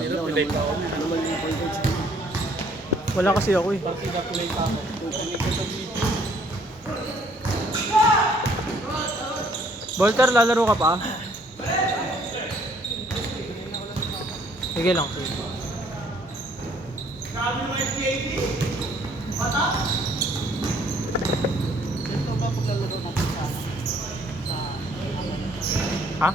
Sabi na, ano man yung point guard sa'yo? Wala kasi ako eh. Partida kulay pa ako. Volter, lalaro ka pa? Sige lang, sige. Ha?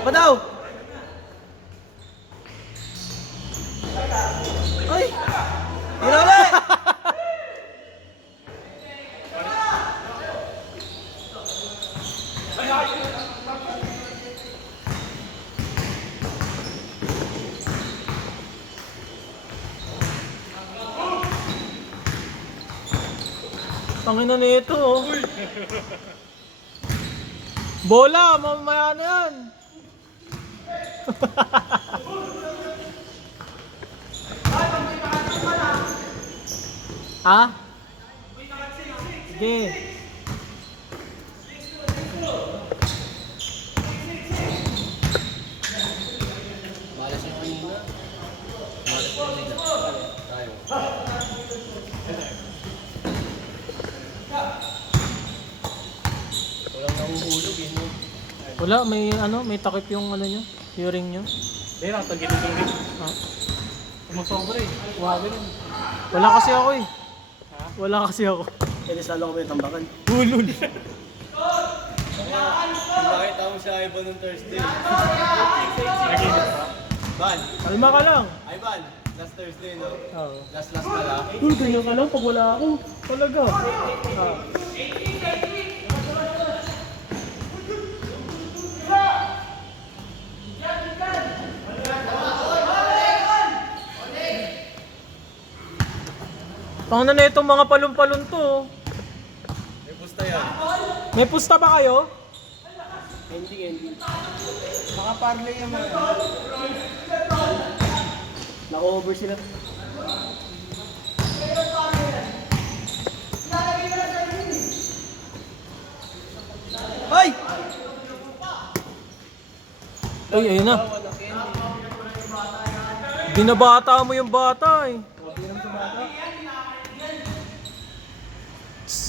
Apa daw? Ay! Ginawala! Tangina na ito oh. Bola, mamaya na yan. Ha? Sige. Malas yung kanina. Malas yung kanina. Tayo. Walang nahuhulog eh. No? Wala, may takip yung nyo, hearing nyo. Pero ito ginugin. Ha? Sumusobra eh. Huwag rin. Wala kasi ako eh. Wala kasi ako. Kaya salo ko yung tambakan. Hulul. Nakita mo siya Ivan ng Thursday. Ban, Kalma ka lang. Ivan, last Thursday no? Oo. Last pala. Ganyan ka lang pag wala ako. Talaga. Ah. Pangna na itong mga palon-palon to. Oh. May pusta yan. May pusta ba kayo? Ending. Mga parlay yung mga. Naka-over sila. Ay! Ay, ayun na. Binabata mo yung bata eh.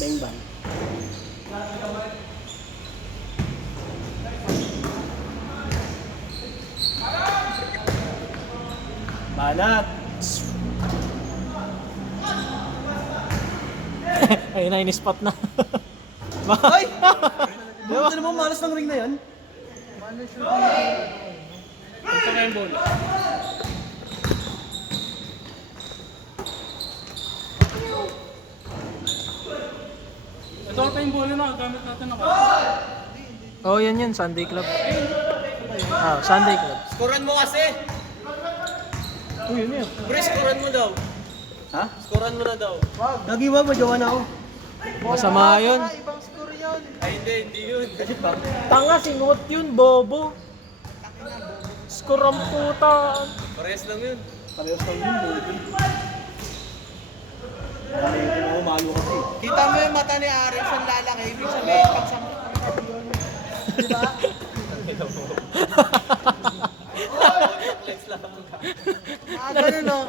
Bang bang. Banat! Ayun na, in-spot na. Ay! Buti naman malas ng ring na yan. Ito na yung bola. Ito pa yung bola na gamit natin ako. Oh, yan, Sunday Club. Ah, Sunday Club. Skoran mo kasi! Uy, yun. Pre, skoran mo daw. Ha? Skoran mo na daw. Gagi wag, magawa na ako. Masama yun. Ibang score yun. Ay hindi yun. Kasi ba? Tanga, sinuot yun, bobo. Score ang puta. Parehas lang yun. Parehas lang yun, bobo. Umalo kasi. Kita mo yung mata ni Aris, ang lalaki. Ibig sabihin, pagsama yun. Diba? Ganun no?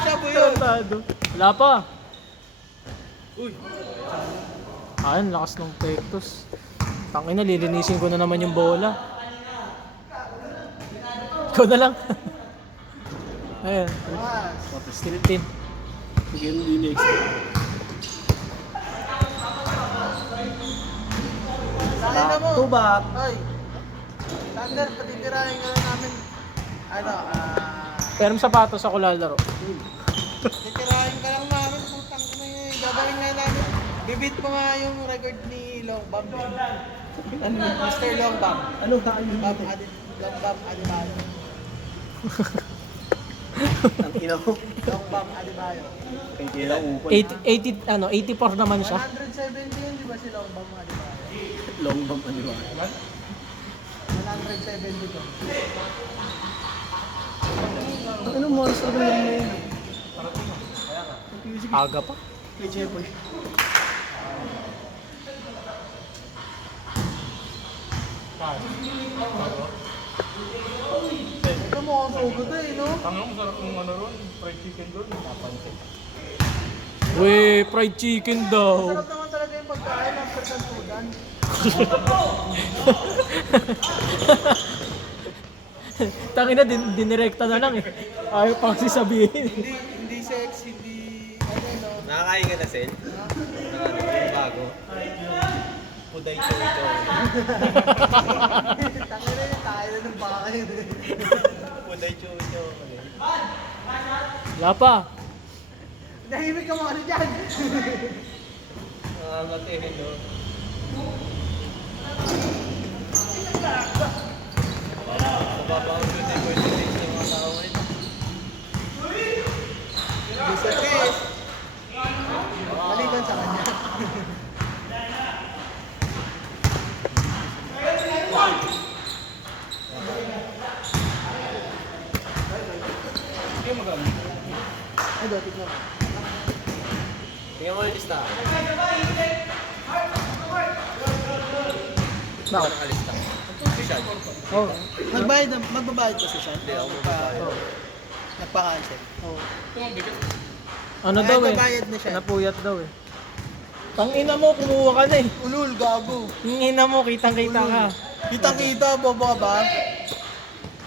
Siya po yun. Tantado. Wala pa. Uy! Ayun, lakas ng pektos. Tangina, lilinisin ko na naman yung bola. Ikaw na lang. Ayun. Still team. Sige, hindi next. Back mo. To back. Ay. Thunder, patitirahin ka lang namin. Ano, Pero yung sapatos ako lalaro. titirahin ka lang namin. Putang ina yun. Gagawin nga namin. Bibit mo nga yung record ni Longbam. Ano, Mr. Longbam. Ano tayo? Longbam Adebayo. Ang ina mo. Longbam Adebayo. Kaya kailang upon. 84 naman siya. 170 yun, di ba si Longbam Adebayo? Long bomb ano ba? 170 to. Ano monster na yun na yun? Aga pa. Kay Chepoy. Ito mo ang sugod eh, no? Tangang masarap yung ano ron, fried chicken doon. Napansin. Weh, fried chicken daw. Sarap naman talaga yung pagkain ng persantudan. Tangina, dinirekta na lang eh. Ayaw pa kasi sabihin. Hindi sex, hindi ano, no? Nakakain ka na, Sen? Yung bago. Puday chow-chow. Tangin na yung tayo na ng baka yun. Puday chow-chow. Wala pa. Nahimik ka mo ano dyan. Nakakatihin, no? Mababaw yun eh, pwede taste yung mga tao ngayon. Mr. Chris. Maliban sa kanya. Ay, do, tignan mo. Tingnan mo yung lista. Bakit? Nakalista. Official. Oh. Magbabayad ba si Sean? Hindi, ako magbabayad. Nagpa-cancel. Oh. Ano daw eh? Nagbabayad na siya. Napuyat daw eh. Tangina mo, kumuha ka na eh. Ulul, gago. Hingina mo, kitang-kita ka. Kitang-kita, bobo ka ba?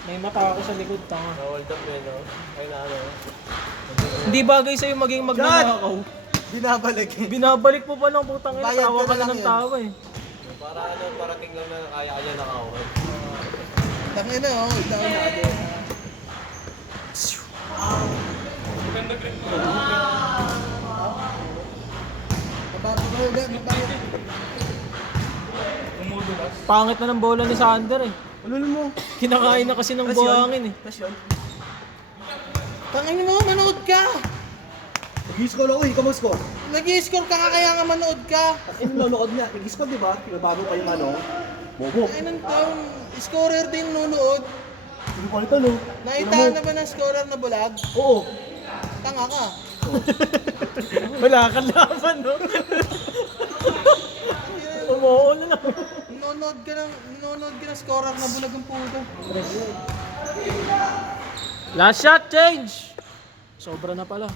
May mata ako sa likod, tanga. Na-hold up eh, no? Ay na ano. Hindi bagay sa'yo maging magnanakaw. Binabalik. Binabalik mo pa ng putang ina, Bayad tawa ko ka na na lang ng yun. tawa eh. Para ano, parating lang na kaya ka niya nakawan. Tangin na, oh. Down na din. Maganda grip mo. Mabayad. Umudulas. Pangit na ng bola ni Sander eh. Ulul mo. Kinakain na kasi ng buhangin eh. Tapos yun. Tangin mo, manood ka. Nag-score ako eh, kamusko? Nag-i-score ka nga kaya nga manood ka. Eh, nanonood nga. Nag-score di ba? Bago pa yung ano. Bobo. Ay, nang taong scorer din nunood. Hindi ko ito, no? Nakita na ba ng scorer na bulag? Oo. Tanga ka. Wala kang laban no? Umuo na lang. Nanonood ka ng scorer na bulag ang puto. Last shot, change! Sobra na pala.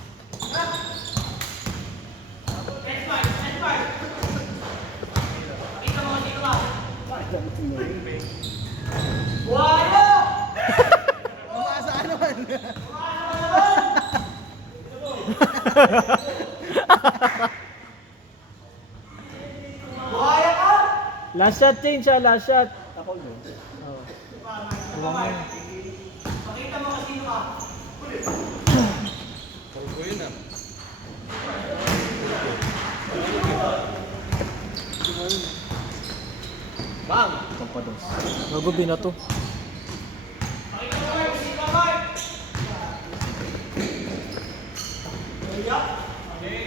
Umaasa ka naman. Last shot, change ah, last shot. Ako yun. Pogo yun ah. Bang! Magubi na to.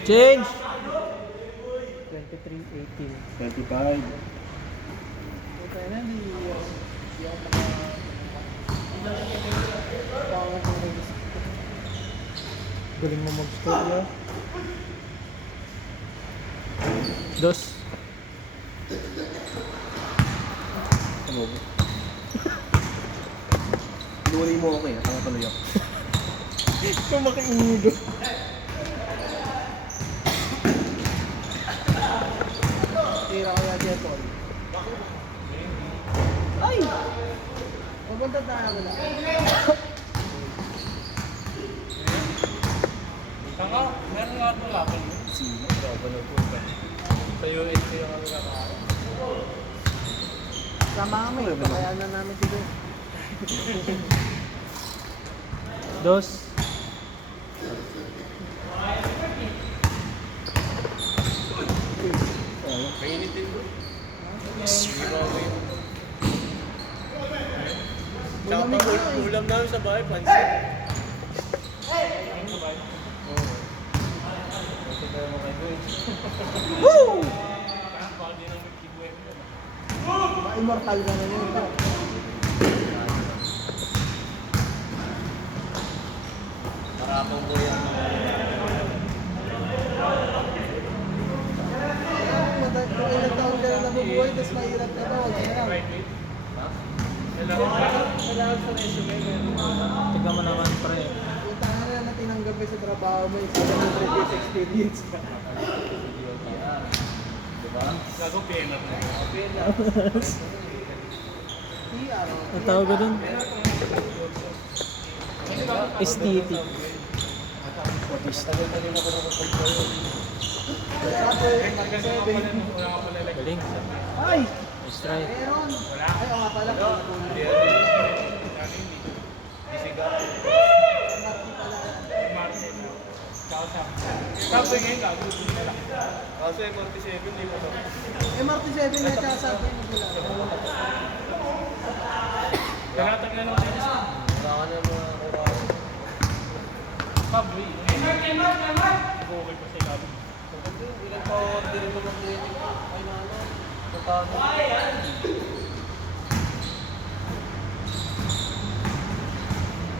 Change! 23-18. 25. Puta na, di Galing mo mag-score na. Dos. Luwalay mo ako eh. Nakatuloy ako. Kung makiudo. tira ko yan dyan, Paul. Ay! Pupunta tayo ko lang. Tanga, meron nga ito laban yun. Sino? Kapanood ko ka. Sa USC yung kami kakain. Sama kami, kaya na namin dito. Dos. Mainit din ko. Tsaka ulam namin sa bahay, pansin. Woo! Ma-immortal ka na yun. Marapong ko yan. buhay, tapos mahirap ka ba? Huwag ka na lang. Kailangan sa resume. Tignan mo naman, pre. Kung tayo na tinanggap mo sa trabaho mo, isa na 100 years experience ka. Gago PNR na. PR. Ang tawag ko dun? Aesthetic. Galing. Ay! Nice try. Meron! Ay, o nga pala. Sabi ngayon, gago. Kaso MRT7, di mo to. MRT7 na tsaka sabi mo sila. Kalatag na lang din. Wala ka na mga kurang. Pablo eh. Okay pa sa ilalim. Ilang pa-order ko ng clinic. Ay, mano. Patano.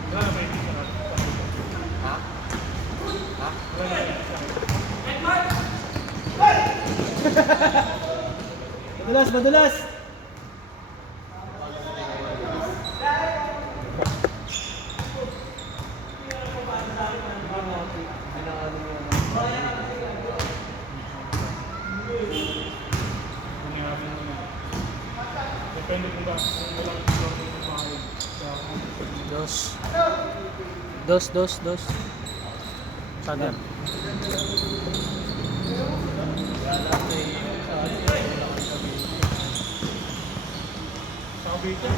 Wala na ba yung pizza natin? Ha? Ha? Wala na yung Madulas, madulas! nangyari mo na. Depende kung ba kung walang floor yung bahay. Dos. Dos, dos, dos. Sander. Sabi ko.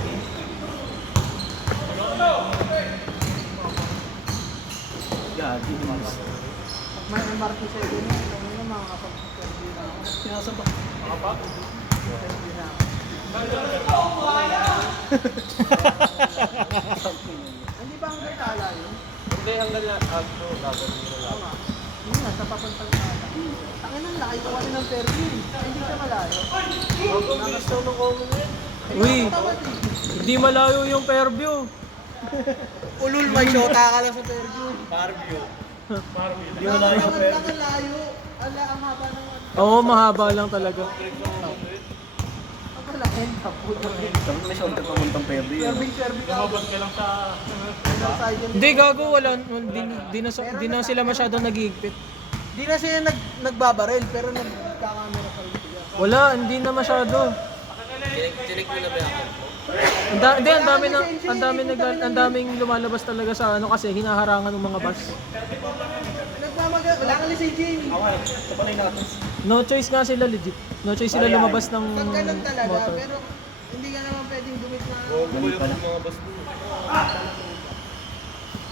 Gagi. Pag may MRT7 na, alam mo na makakapag-interview na ako. Sinasaba. Makapa? Interview na ako. Hindi ba hanggang tala yun? Hindi, hanggang na. Agro, gagawin mo Oo lang. nga. Yun nga, sa papuntang tala. Tangin ang laki ko kasi ng interview. Hindi siya malayo. Nakastaw ng common yun. Uy, Tawad eh. hindi malayo yung Fairview. Ulul, may shota ka lang sa interview. Barbie. Parang yun. Hindi wala yung lang ang layo. Ang haba ng ano. Oo, mahaba lang talaga. Ang malaki. May shortcut papuntang Perry. Serving ka. Lumabas ka lang sa... Hindi, gago. Wala. Di na sila masyadong nag-iigpit. Di na siya nagbabaril, pero nagkakamera pa rin sila. Wala, hindi na masyado. Chinik mo na ba ako? Hindi, ang daming lumalabas talaga sa ano kasi hinaharangan ng mga bus. Wala kang lisensya yun. No choice nga sila legit. No choice sila lumabas ng Pag ganun talaga, motor. pero hindi ka naman pwedeng dumit na... Ganun pala. Mga bus mo.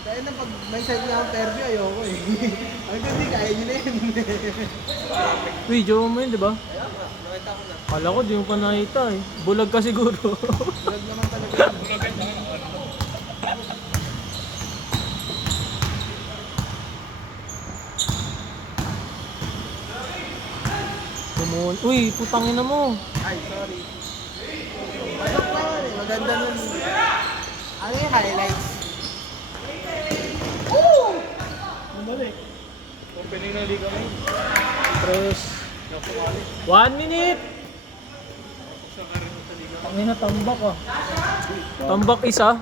Kaya na pag may side na akong interview, ayoko eh. Ang hindi, kaya nyo na yun. Video mo yun, di ba? Nakita ko na. Kala ko, di mo pa nakita eh. Bulag ka siguro. Vlog naman talaga. Uy, putangin na mo. Ay, sorry. Pasok pa yun eh. Maganda nun. Ano yung highlights? Opening na liga ngayon. Press. 1 minute. Tangin na tambak ah. Tambak isa.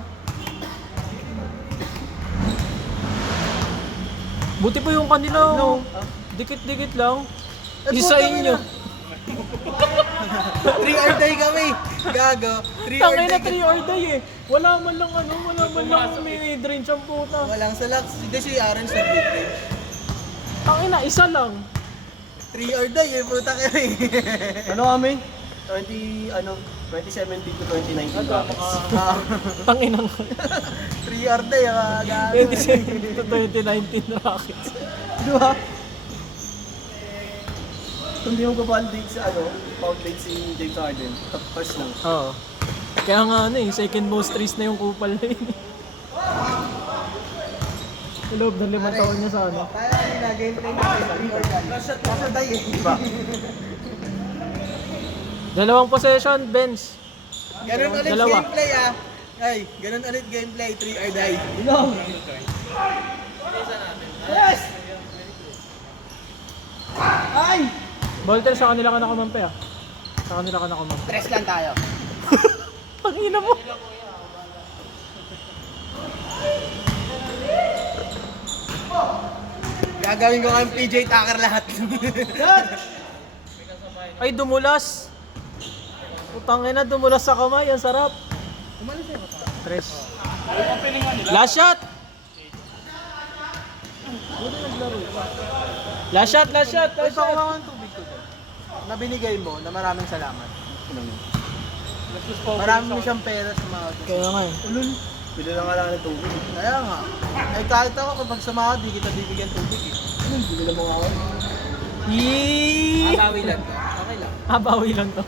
Buti pa yung kanila. Oh. Dikit-dikit lang. Isa inyo. 3 or die kami. Gago. 3 or Tangin na die. 3 or die eh. Wala man lang ano, wala man lang may drain siyang puta. Walang salak. Hindi si Aaron sa bit. Tangin na, isa lang. 3 or die eh. Puta kami. Ano kami? 2017 to 2019 brackets. Tangin na. 3 or die. Gago. 2017 to 2019 Rockets. Diba? Hindi mo ba-validate sa validate si James Harden. Top first lang. Oo. Kaya nga ano eh, second most trees na yung kupal na yun. Sa loob ng 5 taon niya sa ano. Kaya kanina, gameplay natin. 3 or die. Nasa die eh. Diba? Dalawang possession, bench. Ganun ulit Dalawa. gameplay ah. Ay, ganun ulit gameplay. 3 or die. Ilang? Yes! Ay! Bolter sa kanila ka nakamampi ah. Sa kanila ka na kumampi. Tres lang tayo. Pangina mo! Gagawin ko kang PJ Tucker lahat. Ay, dumulas! Putang ina, dumulas sa kamay. Ang sarap. Umalis eh. Tres. Last shot! Last shot, last shot, Ito last shot! ko ang tubig ko doon. Na binigay mo, na maraming salamat. Marami mo siyang pera sa mga Kaya nga eh. Ulul. Pili lang nga lang ng tubig. Kaya nga. Eh kahit ako kapag sumahod, di kita bibigyan tubig eh. Bili mo nga ako. Yee! Bawi lang to. Okay lang. Bawi lang to.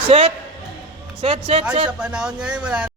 Set! Set, set, Ay, set! sa panahon ngayon, wala